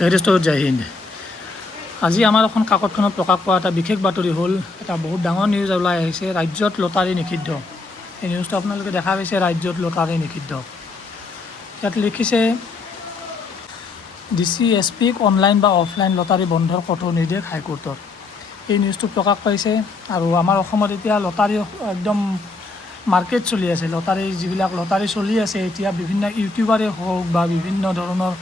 হেৰিষ্টত জয় হিন্দ। আজি আমাৰ এখন কাকতখনত প্ৰকাশ পোৱা এটা বিশেষ বাতৰি হ'ল, এটা বহুত ডাঙৰ নিউজ ওলাই আহিছে। ৰাজ্যত লটাৰী নিষিদ্ধ। এই নিউজটো আপোনালোকে দেখা পাইছে, ৰাজ্যত লটাৰী নিষিদ্ধ। ইয়াত লিখিছে DCSPক অনলাইন বা অফলাইন লটাৰী বন্ধৰ কঠোৰ নিৰ্দেশ হাইকোৰ্টৰ। এই নিউজটো প্ৰকাশ পাইছে। আৰু আমাৰ অসমত এতিয়া লটাৰী একদম মাৰ্কেট চলি আছে। লটাৰী যিবিলাক লটাৰী চলি আছে এতিয়া বিভিন্ন ইউটিউবাৰে হওক বা বিভিন্ন ধৰণৰ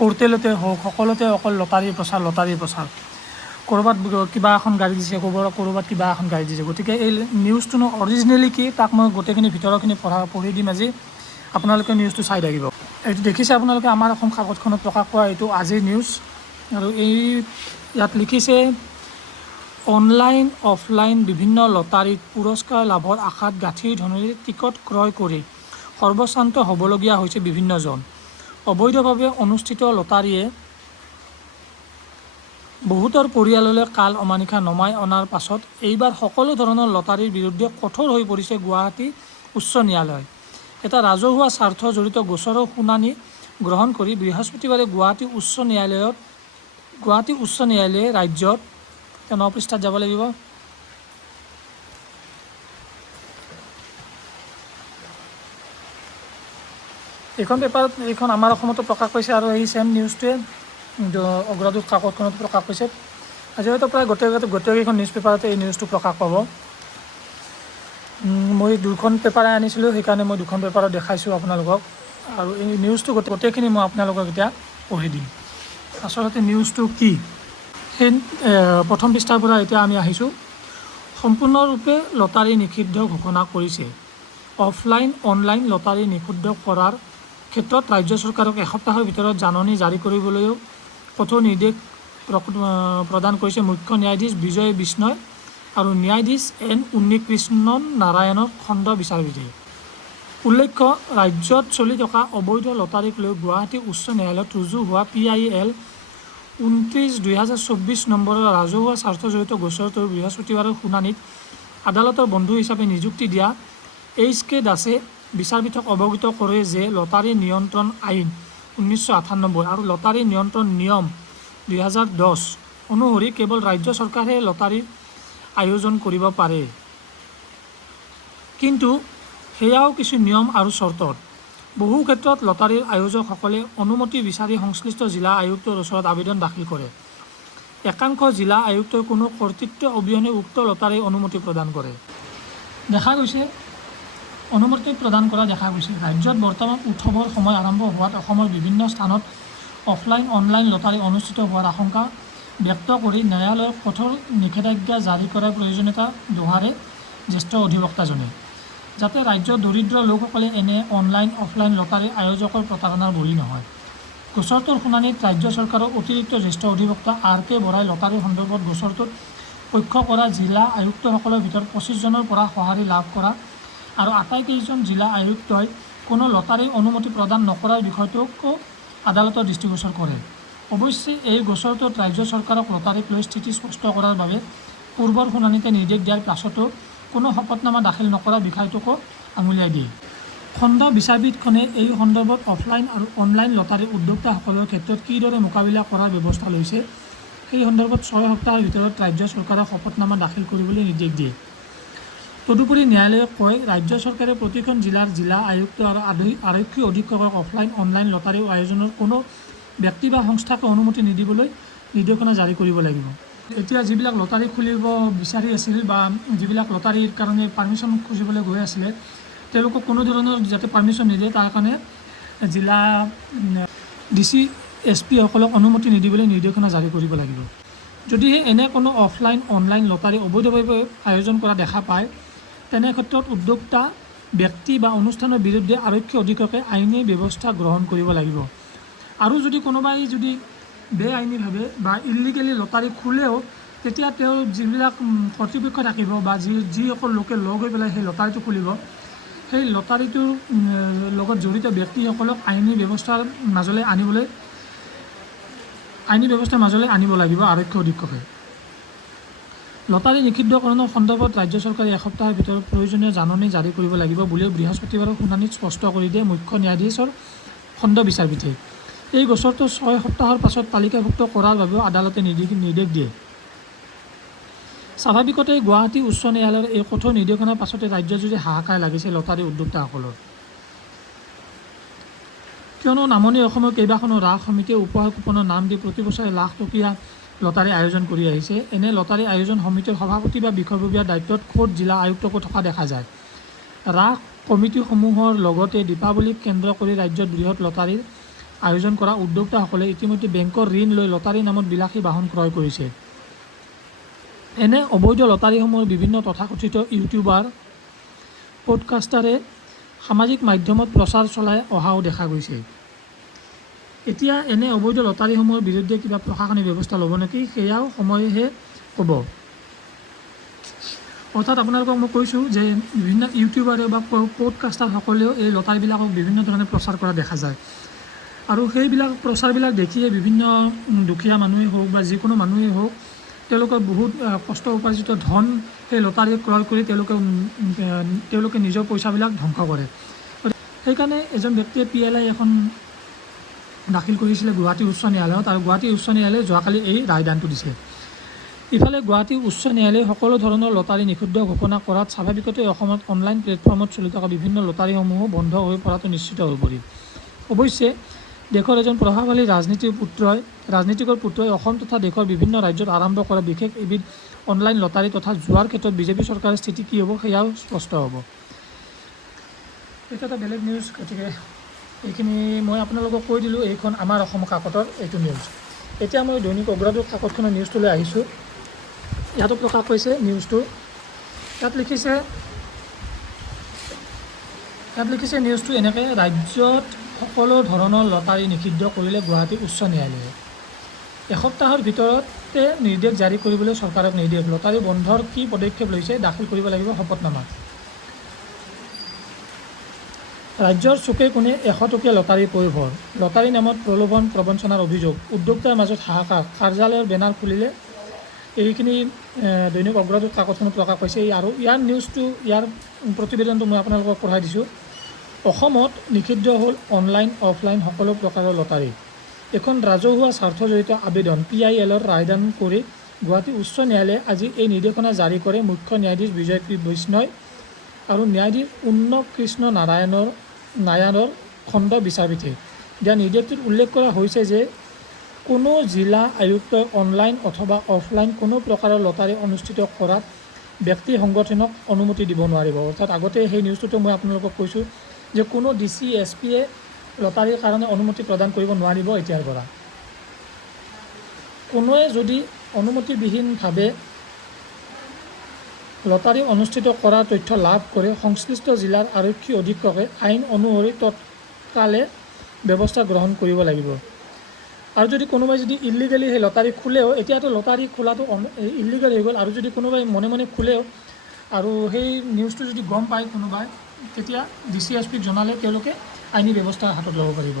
পৰ্টেলতে হওক, সকলোতে অকল লটাৰীৰ প্ৰচাৰ। ক'ৰবাত কিবা এখন গাড়ী দিছে, ক'ৰবাত কিবা এখন গাড়ী দিছে। গতিকে এই নিউজটোনো অৰিজিনেলি কি, তাক মই গোটেইখিনি ভিতৰৰখিনি পঢ়ি দিম আজি। আপোনালোকে নিউজটো চাই থাকিব। এইটো দেখিছে আপোনালোকে, আমাৰ অসম কাকতখনত প্ৰকাশ পোৱা এইটো আজিৰ নিউজ। আৰু ইয়াত লিখিছে অনলাইন অফলাইন বিভিন্ন লটাৰীত পুৰস্কাৰ লাভৰ আশাত গাঁঠিৰ ধনেৰে টিকট ক্ৰয় কৰি সৰ্বশ্ৰান্ত হ'বলগীয়া হৈছে বিভিন্নজন। অবৈধভাৱে অনুষ্ঠিত লটাৰীয়ে বহুতৰ পৰিয়াললৈ কাল অমানিশা নমাই অনাৰ পাছত এইবাৰ সকলো ধৰণৰ লটাৰীৰ বিৰুদ্ধে কঠোৰ হৈ পৰিছে গুৱাহাটী উচ্চ ন্যায়ালয়। এটা ৰাজহুৱা স্বাৰ্থ জড়িত গোচৰৰ শুনানি গ্ৰহণ কৰি বৃহস্পতিবাৰে গুৱাহাটী উচ্চ ন্যায়ালয়ে ৰাজ্যত 9 পৃষ্ঠাত যাব লাগিব। এইখন আমাৰ অসমতো প্ৰকাশ পাইছে আৰু এই ছেম নিউজটোৱে অগ্ৰদূত কাকতখনত প্ৰকাশ পাইছে। আজি হয়তো প্ৰায় গোটেইকেইখন নিউজ পেপাৰতে এই নিউজটো প্ৰকাশ পাব। মই 2খন পেপাৰে আনিছিলোঁ, সেইকাৰণে মই 2খন পেপাৰত দেখাইছোঁ আপোনালোকক। আৰু এই নিউজটো গোটেইখিনি মই আপোনালোকক এতিয়া পঢ়ি দিম। আচলতে নিউজটো কি, সেই প্ৰথম পৃষ্ঠাৰ পৰা এতিয়া আমি আহিছোঁ। সম্পূৰ্ণৰূপে লটাৰী নিষিদ্ধ ঘোষণা কৰিছে। অফলাইন অনলাইন লটাৰী নিষিদ্ধ কৰাৰ ক্ষেত্ৰত ৰাজ্য চৰকাৰক এসপ্তাহৰ ভিতৰত জাননী জাৰি কৰিবলৈও কঠোৰ নিৰ্দেশ প্ৰদান কৰিছে মুখ্য ন্যায়াধীশ বিজয় বিষ্ণয় আৰু ন্যায়াধীশ N উন্নীকৃষ্ণন নাৰায়ণৰ খণ্ড বিচাৰপীঠে। উল্লেখ্য, ৰাজ্যত চলি থকা অবৈধ লটাৰীক লৈ গুৱাহাটী উচ্চ ন্যায়ালয়ত ৰুজু হোৱা PIL 29/2024 নম্বৰৰ ৰাজহুৱা স্বাৰ্থজড়িত গোচৰটোৰ বৃহস্পতিবাৰৰ শুনানিত আদালতৰ বন্ধু হিচাপে নিযুক্তি দিয়া HK দাসে বিচাৰপীঠক অৱগত কৰে যে লটাৰী নিয়ন্ত্ৰণ আইন 1998 আৰু লটাৰী নিয়ন্ত্ৰণ নিয়ম 2010 অনুসৰি কেৱল ৰাজ্য চৰকাৰহে লটাৰীৰ আয়োজন কৰিব পাৰে। কিন্তু সেয়াও কিছু নিয়ম আৰু চৰ্তত। বহু ক্ষেত্ৰত লটাৰীৰ আয়োজকসকলে অনুমতি বিচাৰি সংশ্লিষ্ট জিলা আয়ুক্তৰ ওচৰত আবেদন দাখিল কৰে। একাংশ জিলা আয়ুক্তই কোনো কৰ্তৃত্ব অবিহনে উক্ত লটাৰীৰ অনুমতি প্ৰদান কৰা দেখা গৈছে। ৰাজ্যত বৰ্তমান উৎসৱৰ সময় আৰম্ভ হোৱাত অসমৰ বিভিন্ন স্থানত অফলাইন অনলাইন লটাৰী অনুষ্ঠিত হোৱাৰ আশংকা ব্যক্ত কৰি ন্যায়ালয়ৰ কঠোৰ নিষেধাজ্ঞা জাৰি কৰাৰ প্ৰয়োজনীয়তা দোহাৰে জ্যেষ্ঠ অধিবক্তাজনে, যাতে ৰাজ্যৰ দৰিদ্ৰ লোকসকলে এনে অনলাইন অফলাইন লটাৰীৰ আয়োজকৰ প্ৰতাৰণাৰ বলি নহয়। গোচৰটোৰ শুনানিত ৰাজ্য চৰকাৰৰ অতিৰিক্ত জ্যেষ্ঠ অধিবক্তা RK বৰাই লটাৰীৰ সন্দৰ্ভত গোচৰটোত পক্ষ কৰা জিলা আয়ুক্তসকলৰ ভিতৰত 25 জনৰ পৰা সঁহাৰি লাভ কৰা আৰু আটাইকেইজন জিলা আয়ুক্তই কোনো লটাৰীৰ অনুমতি প্ৰদান নকৰাৰ বিষয়টোকো আদালতৰ দৃষ্টিগোচৰ কৰে। অৱশ্যে এই গোচৰটোত ৰাজ্য চৰকাৰক লটাৰীক লৈ স্থিতি স্পষ্ট কৰাৰ বাবে পূৰ্বৰ শুনানিতে নিৰ্দেশ দিয়াৰ পাছতো কোনো শপতনামা দাখিল নকৰা বিষয়টোকো আঙুলিয়াই দিয়ে। খণ্ড বিচাৰপীঠখনে এই সন্দৰ্ভত অফলাইন আৰু অনলাইন লটাৰীৰ উদ্যোক্তাসকলৰ ক্ষেত্ৰত কিদৰে মোকাবিলা কৰাৰ ব্যৱস্থা লৈছে সেই সন্দৰ্ভত 6 সপ্তাহৰ ভিতৰত ৰাজ্য চৰকাৰক শপতনামা দাখিল কৰিবলৈ নিৰ্দেশ দিয়ে। তদুপৰি ন্যায়ালয়ে কয়, ৰাজ্য চৰকাৰে প্ৰতিখন জিলাৰ জিলা আয়ুক্ত আৰু আৰক্ষী অধীক্ষকক অফলাইন অনলাইন লটাৰী আয়োজনৰ কোনো ব্যক্তি বা সংস্থাকে অনুমতি নিদিবলৈ নিৰ্দেশনা জাৰি কৰিব লাগিব। এতিয়া যিবিলাক লটাৰী খুলিব বিচাৰি আছিল বা যিবিলাক লটাৰীৰ কাৰণে পাৰ্মিশ্যন খুজিবলৈ গৈ আছিলে, তেওঁলোকক কোনো ধৰণৰ যাতে পাৰ্মিশ্যন নিদিয়ে তাৰ কাৰণে জিলা DCSPসকলক অনুমতি নিদিবলৈ নিৰ্দেশনা জাৰি কৰিব লাগিব। যদিহে এনে কোনো অফলাইন অনলাইন লটাৰী অবৈধভাৱে আয়োজন কৰা দেখা পায়, তেনে ক্ষেত্ৰত উদ্যোক্তা ব্যক্তি বা অনুষ্ঠানৰ বিৰুদ্ধে আৰক্ষী অধীক্ষকে আইনী ব্যৱস্থা গ্ৰহণ কৰিব লাগিব। আৰু যদি কোনোবাই বেআইনীভাৱে বা ইলিগেলি লটাৰী খোলেও, তেতিয়া তেওঁ যিবিলাক কৰ্তৃপক্ষ থাকিব বা যিসকল লোকে লগ হৈ পেলাই সেই লটাৰীটো খুলিব, সেই লটাৰীটোৰ লগত জড়িত ব্যক্তিসকলক আইনী ব্যৱস্থাৰ মাজলৈ আনিব লাগিব আৰক্ষী অধীক্ষকে। লটাৰী নিষিদ্ধকৰণৰ সন্দৰ্ভত ৰাজ্য চৰকাৰে এসপ্তাহৰ ভিতৰত প্ৰয়োজনীয় জাননী জাৰি কৰিব লাগিব বুলিও বৃহস্পতিবাৰৰ শুনানিত স্পষ্ট কৰি দিয়ে মুখ্য ন্যায়াধীশৰ খণ্ড বিচাৰপীঠে। এই গোচৰটো 6 সপ্তাহৰ পাছত তালিকাভুক্ত কৰাৰ বাবেও আদালতে নিৰ্দেশ দিয়ে। স্বাভাৱিকতে গুৱাহাটী উচ্চ ন্যায়ালয়ৰ এই কঠোৰ নিৰ্দেশনাৰ পাছতে ৰাজ্যজুৰি হাহাকাৰ লাগিছে লটাৰী উদ্যোক্তাসকলৰ। কিয়নো নামনি অসমৰ কেইবাখনো ৰাস সমিতিয়ে উপহাৰ কুপনৰ নাম দি প্ৰতিবছৰে লাখ টকীয়া লটাৰী আয়োজন কৰি আহিছে। এনে লটাৰী আয়োজন সমিতিৰ সভাপতি বা বিষয়ববীয়াৰ দায়িত্বত খোদ জিলা আয়ুক্তকো থকা দেখা যায়। ৰাস কমিটিসমূহৰ লগতে দীপাৱলীক কেন্দ্ৰ কৰি ৰাজ্যত বৃহৎ লটাৰীৰ আয়োজন কৰা উদ্যোক্তাসকলে ইতিমধ্যে বেংকৰ ঋণ লৈ লটাৰীৰ নামত বিলাসী বাহন ক্ৰয় কৰিছে। এনে অবৈধ লটাৰীসমূহৰ বিভিন্ন তথাকথিত ইউটিউবাৰ পডকাষ্টাৰে সামাজিক মাধ্যমত প্ৰচাৰ চলাই অহাও দেখা গৈছে। এতিয়া এনে অবৈধ লটাৰীসমূহৰ বিৰুদ্ধে কিবা প্ৰশাসনিক ব্যৱস্থা ল'ব নেকি, সেয়াও সময়েহে ক'ব। অৰ্থাৎ আপোনালোকক মই কৈছোঁ যে বিভিন্ন ইউটিউবাৰে বা পডকাষ্টাৰসকলেও এই লটাৰীবিলাকক বিভিন্ন ধৰণে প্ৰচাৰ কৰা দেখা যায়। আৰু সেইবিলাক প্ৰচাৰবিলাক দেখিয়ে বিভিন্ন দুখীয়া মানুহেই হওক বা যিকোনো মানুহেই হওক, তেওঁলোকৰ বহুত কষ্ট উপাৰ্জিত ধন সেই লটাৰী ক্ৰয় কৰি তেওঁলোকে নিজৰ পইচাবিলাক ধ্বংস কৰে। সেইকাৰণে এজন ব্যক্তিয়ে PLI এখন দাখিল কৰিছিলে গুৱাহাটী উচ্চ ন্যায়ালয়ত, আৰু গুৱাহাটী উচ্চ ন্যায়ালয়ে যোৱাকালি এই ৰায়দানটো দিছে। ইফালে গুৱাহাটী উচ্চ ন্যায়ালয়ে সকলো ধৰণৰ লটাৰী নিষিদ্ধ ঘোষণা কৰাত স্বাভাৱিকতে অসমত অনলাইন প্লেটফৰ্মত চলি থকা বিভিন্ন লটাৰীসমূহো বন্ধ হৈ পৰাটো নিশ্চিত হৈ পৰিল। অৱশ্যে দেশৰ এজন প্ৰভাৱশালী ৰাজনীতিকৰ পুত্ৰই অসম তথা দেশৰ বিভিন্ন ৰাজ্যত আৰম্ভ কৰা বিশেষ এবিধ অনলাইন লটাৰী তথা জুৱাৰ ক্ষেত্ৰত বিজেপি চৰকাৰৰ স্থিতি কি হ'ব সেয়াও স্পষ্ট হ'ব। এইটো এটা বেলেগ নিউজ, গতিকে এইখিনি মই আপোনালোকক কৈ দিলোঁ। এইখন আমাৰ অসম কাকতৰ এইটো নিউজ। এতিয়া মই দৈনিক অগ্ৰদূত কাকতখনৰ নিউজটোলৈ আহিছোঁ। ইয়াতো প্ৰকাশ পাইছে নিউজটো। ইয়াত লিখিছে নিউজটো এনেকৈ, ৰাজ্যত সকলো ধৰণৰ লটাৰী নিষিদ্ধ কৰিলে গুৱাহাটী উচ্চ ন্যায়ালয়ে। এসপ্তাহৰ ভিতৰতে নিৰ্দেশ জাৰি কৰিবলৈ চৰকাৰক নিৰ্দেশ। লটাৰী বন্ধৰ কি পদক্ষেপ লৈছে, দাখিল কৰিব লাগিব শপতনামা। ৰাজ্যৰ চুকে কোণে 100 টকীয়া লটাৰীৰ পয়োভৰ। লটাৰী নামত প্ৰলোভন প্ৰবঞ্চনাৰ অভিযোগ। উদ্যোক্তাৰ মাজত হাহাকাৰ। কাৰ্যালয়ৰ বেনাৰ খুলিলে। এইখিনি দৈনিক অগ্ৰদূত কাকতখনত প্ৰকাশ পাইছে। আৰু ইয়াৰ প্ৰতিবেদনটো মই আপোনালোকক পঢ়াই দিছোঁ। অসমত নিষিদ্ধ হ'ল অনলাইন অফলাইন সকলো প্ৰকাৰৰ লটাৰী। এখন ৰাজহুৱা স্বাৰ্থজড়িত আবেদন PILৰ ৰায়দান কৰি গুৱাহাটী উচ্চ ন্যায়ালয়ে আজি এই নিৰ্দেশনা জাৰি কৰে। মুখ্য ন্যায়াধীশ বিজয় পি বৈষ্ণয় আৰু ন্যায়াধীশ উন্নকৃষ্ণ নাৰায়ণৰ খণ্ড বিচাৰপীঠে দিয়া নিৰ্দেশটোত উল্লেখ কৰা হৈছে যে কোনো জিলা আয়ুক্তই অনলাইন অথবা অফলাইন কোনো প্ৰকাৰৰ লটাৰী অনুষ্ঠিত কৰাত ব্যক্তি সংগঠনক অনুমতি দিব নোৱাৰিব। অৰ্থাৎ আগতে সেই নিউজটোতে মই আপোনালোকক কৈছোঁ যে কোনো DC SPয়ে লটাৰীৰ কাৰণে অনুমতি প্ৰদান কৰিব নোৱাৰিব এতিয়াৰ পৰা। কোনোৱে যদি অনুমতিবিহীনভাৱে লটাৰী অনুষ্ঠিত কৰাৰ তথ্য লাভ কৰে, সংশ্লিষ্ট জিলাৰ আৰক্ষী অধীক্ষকে আইন অনুসৰি তৎকালে ব্যৱস্থা গ্ৰহণ কৰিব লাগিব। আৰু যদি কোনোবাই যদি ইলিগেলি সেই লটাৰী খোলেও, এতিয়াতো লটাৰী খোলাটো ইলিগেল হৈ গ'ল, আৰু যদি কোনোবাই মনে মনে খোলেও আৰু সেই নিউজটো যদি গম পায় কোনোবাই, তেতিয়া DC SPক জনালে তেওঁলোকে আইনী ব্যৱস্থা হাতত ল'ব পাৰিব।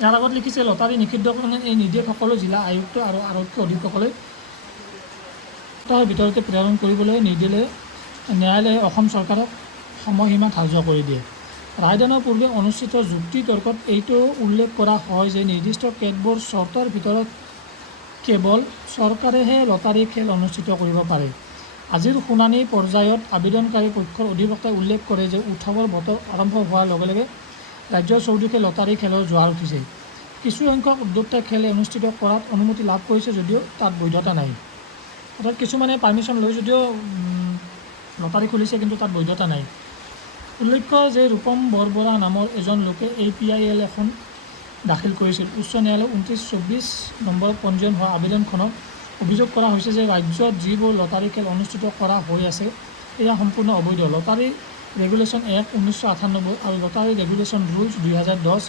ইয়াৰ আগত লিখিছে, লটাৰী নিষিদ্ধকৰণে এই নিৰ্দেশ সকলো জিলা আয়ুক্ত আৰু আৰক্ষী অধীক্ষকলৈ সপ্তাহৰ ভিতৰতে প্ৰেৰণ কৰিবলৈ নিদিলে ন্যায়ালয়ে অসম চৰকাৰক সময়সীমা ধাৰ্য কৰি দিয়ে। ৰায়দানৰ পূৰ্বে অনুষ্ঠিত যুক্তি তৰ্কত এইটো উল্লেখ কৰা হয় যে নিৰ্দিষ্ট কেতবোৰ চৰ্তৰ ভিতৰত কেৱল চৰকাৰেহে লটাৰী খেল অনুষ্ঠিত কৰিব পাৰে। আজিৰ শুনানি পৰ্যায়ত আবেদনকাৰী পক্ষৰ অধিবক্তাই উল্লেখ কৰে যে উৎসৱৰ বতৰ আৰম্ভ হোৱাৰ লগে লগে ৰাজ্যৰ চৌদিশে লটাৰী খেলৰ জোৱাৰ উঠিছে। কিছুসংখ্যক উদ্যোক্তাই খেল অনুষ্ঠিত কৰাত অনুমতি লাভ কৰিছে যদিও তাত বৈধতা নাই। অৰ্থাৎ কিছুমানে পাৰ্মিশ্যন লৈ যদিও লটাৰী খুলিছে, কিন্তু তাত বৈধতা নাই। উল্লেখ্য যে ৰূপম বৰবৰা নামৰ এজন লোকে এই PIL এখন দাখিল কৰিছিল। উচ্চ ন্যায়ালয়ৰ 2924 নম্বৰত পঞ্জীয়ন হোৱা আবেদনখনত অভিযোগ কৰা হৈছে যে ৰাজ্যত যিবোৰ লটাৰী খেল অনুষ্ঠিত কৰা হৈ আছে এয়া সম্পূৰ্ণ অবৈধ। লটাৰী ৰেগুলেশ্যন এক্ট 1998 আৰু লটাৰী ৰেগুলেশ্যন ৰুলছ 2010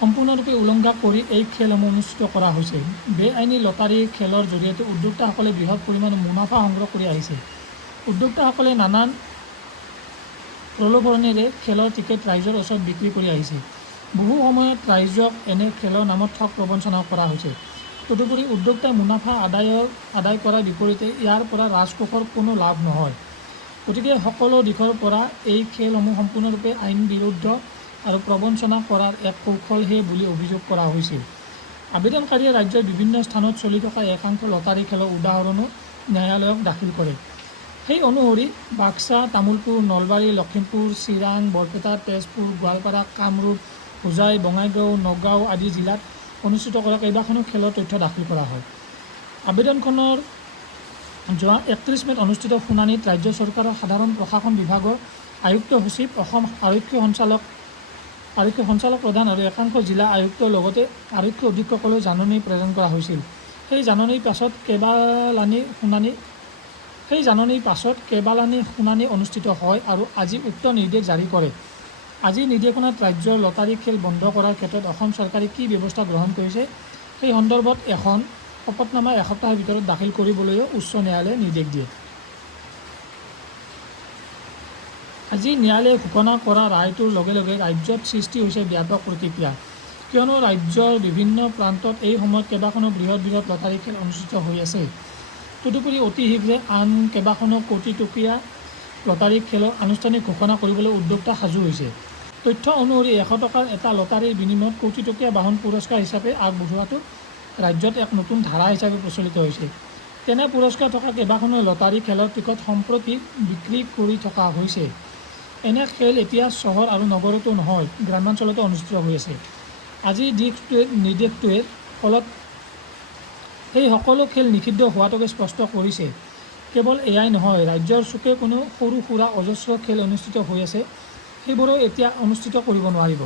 সম্পূৰ্ণৰূপে উলংঘা কৰি এই খেলসমূহ অনুষ্ঠিত কৰা হৈছে। বেআইনী লটাৰী খেলৰ জৰিয়তে উদ্যোক্তাসকলে বৃহৎ পৰিমাণৰ মুনাফা সংগ্ৰহ কৰি আহিছে। উদ্যোক্তাসকলে নানান প্ৰলোভনেৰে খেলৰ টিকেট ৰাইজৰ ওচৰত বিক্ৰী কৰি আহিছে। বহু সময়ত ৰাইজক এনে খেলৰ নামত ঠগ প্ৰবঞ্চনা কৰা হৈছে। তদুপৰি উদ্যোক্তাই মুনাফা আদায় কৰাৰ বিপৰীতে ইয়াৰ পৰা ৰাজকোষৰ কোনো লাভ নহয়। গতিকে সকলো দিশৰ পৰা এই খেলসমূহ সম্পূৰ্ণৰূপে আইন বিৰুদ্ধ আৰু প্ৰবঞ্চনা কৰাৰ এক কৌশলহে বুলি অভিযোগ কৰা হৈছিল। আবেদনকাৰীয়ে ৰাজ্যৰ বিভিন্ন স্থানত চলি থকা একাংশ লটাৰী খেলৰ উদাহৰণো ন্যায়ালয়ক দাখিল কৰে। সেই অনুসৰি বাক্সা, তামুলপুৰ, নলবাৰী, লখিমপুৰ, চিৰাং, বৰপেটা, তেজপুৰ, গোৱালপাৰা, কামৰূপ, হোজাই, বঙাইগাঁও, নগাঁও আদি জিলাত অনুষ্ঠিত কৰা কেইবাখনো খেলৰ তথ্য দাখিল কৰা হয়। আবেদনখনৰ যোৱা 31 মে'ত অনুষ্ঠিত শুনানিত ৰাজ্য চৰকাৰৰ সাধাৰণ প্ৰশাসন বিভাগৰ আয়ুক্ত সচিব, অসম আৰক্ষী সঞ্চালক প্ৰধান আৰু একাংশ জিলা আয়ুক্তৰ লগতে আৰক্ষী অধীক্ষকলৈ জাননী প্ৰেৰণ কৰা হৈছিল। সেই জাননীৰ পাছত কেইবালানি শুনানি অনুষ্ঠিত হয় আৰু আজি উক্ত নিৰ্দেশ জাৰি কৰে। আজিৰ নিৰ্দেশনাত ৰাজ্যৰ লটাৰী খেল বন্ধ কৰাৰ ক্ষেত্ৰত অসম চৰকাৰে কি ব্যৱস্থা গ্ৰহণ কৰিছে সেই সন্দৰ্ভত এখন শপতনামা এসপ্তাহৰ ভিতৰত দাখিল কৰিবলৈও উচ্চ ন্যায়ালয়ে নিৰ্দেশ দিয়ে। আজি ন্যায়ালয়ে ঘোষণা কৰা ৰায়টোৰ লগে লগে ৰাজ্যত সৃষ্টি হৈছে ব্যাপক প্ৰতিক্ৰিয়া, কিয়নো ৰাজ্যৰ বিভিন্ন প্ৰান্তত এই সময়ত কেইবাখনো বৃহৎ লটাৰী খেল অনুষ্ঠিত হৈ আছে। তদুপৰি অতি শীঘ্ৰে আন কেইবাখনো কোটি টকীয়া লটাৰী খেলৰ আনুষ্ঠানিক ঘোষণা কৰিবলৈ উদ্যোক্তা সাজু হৈছে। তথ্য অনুসৰি 100 টকাৰ এটা লটাৰীৰ বিনিময়ত কোটি টকীয়া বাহন পুৰস্কাৰ হিচাপে আগবঢ়োৱাটো ৰাজ্যত এক নতুন ধাৰা হিচাপে প্ৰচলিত হৈছে। তেনে পুৰস্কাৰ থকা কেইবাখনো লটাৰী খেলৰ টিকট সম্প্ৰতি বিক্ৰী কৰি থকা হৈছে। এনে খেল এতিয়া চহৰ আৰু নগৰতো নহয়, গ্ৰামাঞ্চলতো অনুষ্ঠিত হৈ আছে। আজিৰ নিৰ্দেশটোৱে ফলত সেই সকলো খেল নিষিদ্ধ হোৱাটোকে স্পষ্ট কৰিছে। কেৱল এয়াই নহয়, ৰাজ্যৰ চুকে কোনো সৰু সুৰা অজস্ৰ খেল অনুষ্ঠিত হৈ আছে, সেইবোৰো এতিয়া অনুষ্ঠিত কৰিব নোৱাৰিব।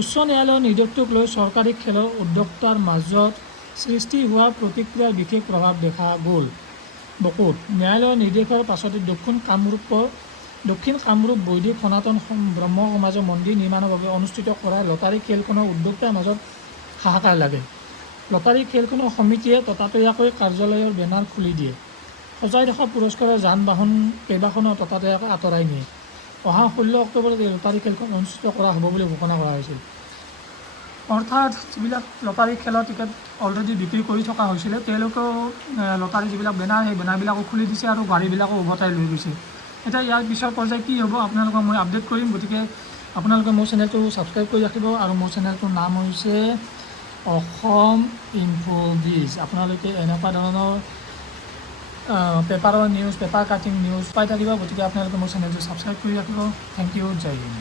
উচ্চ ন্যায়ালয়ৰ নিৰ্দেশটোক লৈ চৰকাৰী খেলৰ উদ্যোক্তাৰ মাজত সৃষ্টি হোৱা প্ৰতিক্ৰিয়াৰ বিশেষ প্ৰভাৱ দেখা গ'ল বকুত। ন্যায়ালয়ৰ নিৰ্দেশৰ পাছতে দক্ষিণ কামৰূপ বৈদিক সনাতন ব্ৰহ্ম সমাজৰ মন্দিৰ নিৰ্মাণৰ বাবে অনুষ্ঠিত কৰা লটাৰী খেলখনৰ উদ্যোক্তাৰ মাজত হাহাকাৰ লাগে। লটাৰী খেলখনৰ সমিতিয়ে ততাতৈয়াকৈ কাৰ্যালয়ৰ বেনাৰ খুলি দিয়ে। সজাই ৰখা পুৰস্কাৰৰ যান বাহন কেইবাখনো ততাতৈয়াকৈ আঁতৰাই নিয়ে। অহা 16 অক্টোবৰত এই লটাৰী খেলখন অনুষ্ঠিত কৰা হ'ব বুলি ঘোষণা কৰা হৈছিল। অৰ্থাৎ যিবিলাক লটাৰী খেলৰ টিকেট অলৰেডি বিক্ৰী কৰি থকা হৈছিলে, তেওঁলোকেও লটাৰী যিবিলাক বেনাৰ, সেই বেনাৰবিলাকো খুলি দিছে আৰু গাড়ীবিলাকো উভতাই লৈ গৈছে। এতিয়া ইয়াৰ পিছৰ পৰ্যায় কি হ'ব আপোনালোকক মই আপডেট কৰিম, গতিকে আপোনালোকে মোৰ চেনেলটো ছাবস্ক্ৰাইব কৰি ৰাখিব। আৰু মোৰ চেনেলটোৰ নাম হৈছে অসম ইনফ'বিজ। আপোনালোকে এনেকুৱা ধৰণৰ পেপাৰৰ নিউজ, পেপাৰ কাটিং নিউজ পাই থাকিব, গতিকে আপোনালোকে মোৰ চেনেলটো ছাবস্ক্ৰাইব কৰি ৰাখিব। থেংক ইউ, জয় হিন্দ।